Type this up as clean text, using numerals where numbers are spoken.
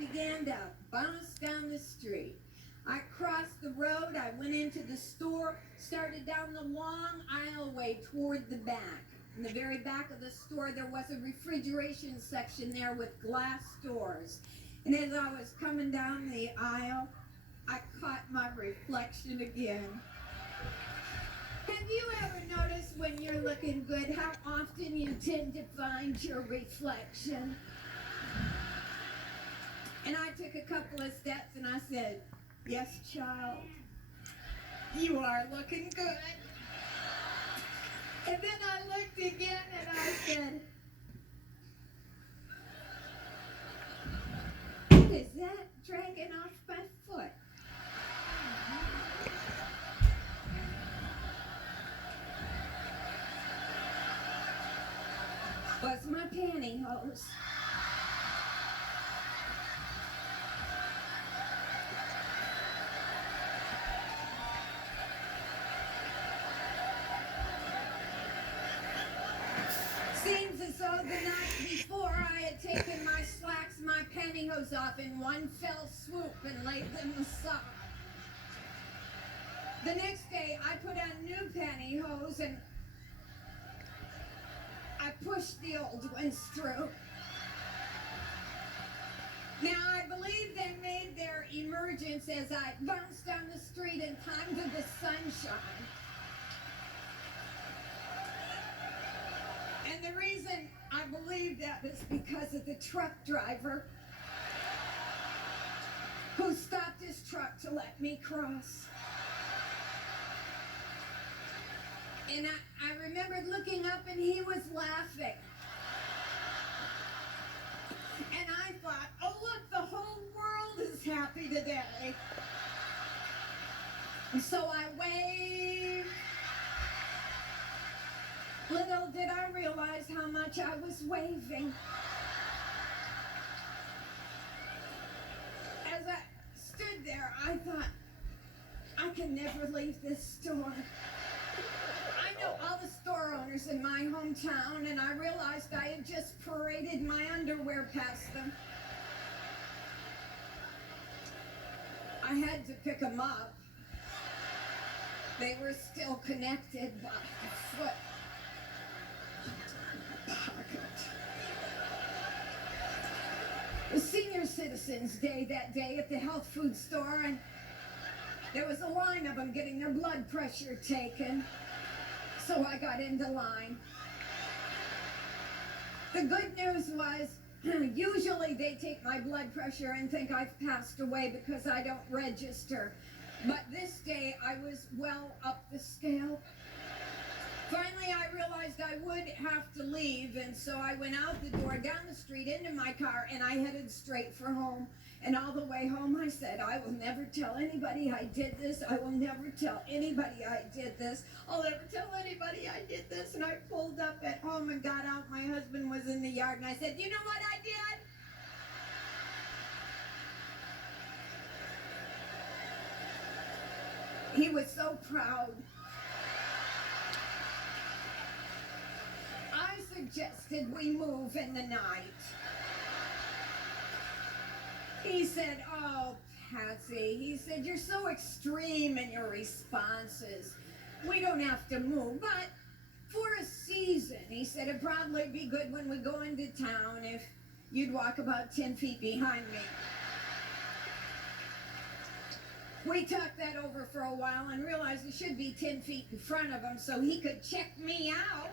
began to bounce down the street. I crossed the road, I went into the store, started down the long aisleway toward the back. In the very back of the store, there was a refrigeration section there with glass doors. And as I was coming down the aisle, I caught my reflection again. Have you ever noticed when you're looking good how often you tend to find your reflection? And I took a couple of steps and I said, "Yes, child, you are looking good." And then I looked again and I said, "What is that dragging off my foot?" Was my pantyhose. Seems as though the night before I had taken my slacks, my pantyhose off in one fell swoop and laid them aside. The next day I put on new pantyhose and I pushed the old ones through. Now I believe they made their emergence as I bounced down the street in time to the sunshine. And the reason I believe that is because of the truck driver who stopped his truck to let me cross. And I remembered looking up and he was laughing. And I thought, oh look, the whole world is happy today. And so I waved. Little did I realize how much I was waving. As I stood there, I thought, I can never leave this store. I know all the store owners in my hometown, and I realized I had just paraded my underwear past them. I had to pick them up. They were still connected by a foot. It was Senior Citizens Day that day at the health food store, and there was a line of them getting their blood pressure taken. So I got into line. The good news was, usually they take my blood pressure and think I've passed away because I don't register. But this day I was well up the scale. Finally, I realized I would have to leave, and so I went out the door, down the street, into my car, and I headed straight for home. And all the way home, I said, I will never tell anybody I did this. I will never tell anybody I did this. I'll never tell anybody I did this. And I pulled up at home and got out. My husband was in the yard, and I said, you know what I did? He was so proud. I suggested we move in the night. He said, oh, Patsy, he said, you're so extreme in your responses. We don't have to move, but for a season, he said, it'd probably be good when we go into town if you'd walk about 10 feet behind me. We talked that over for a while and realized it should be 10 feet in front of him so he could check me out.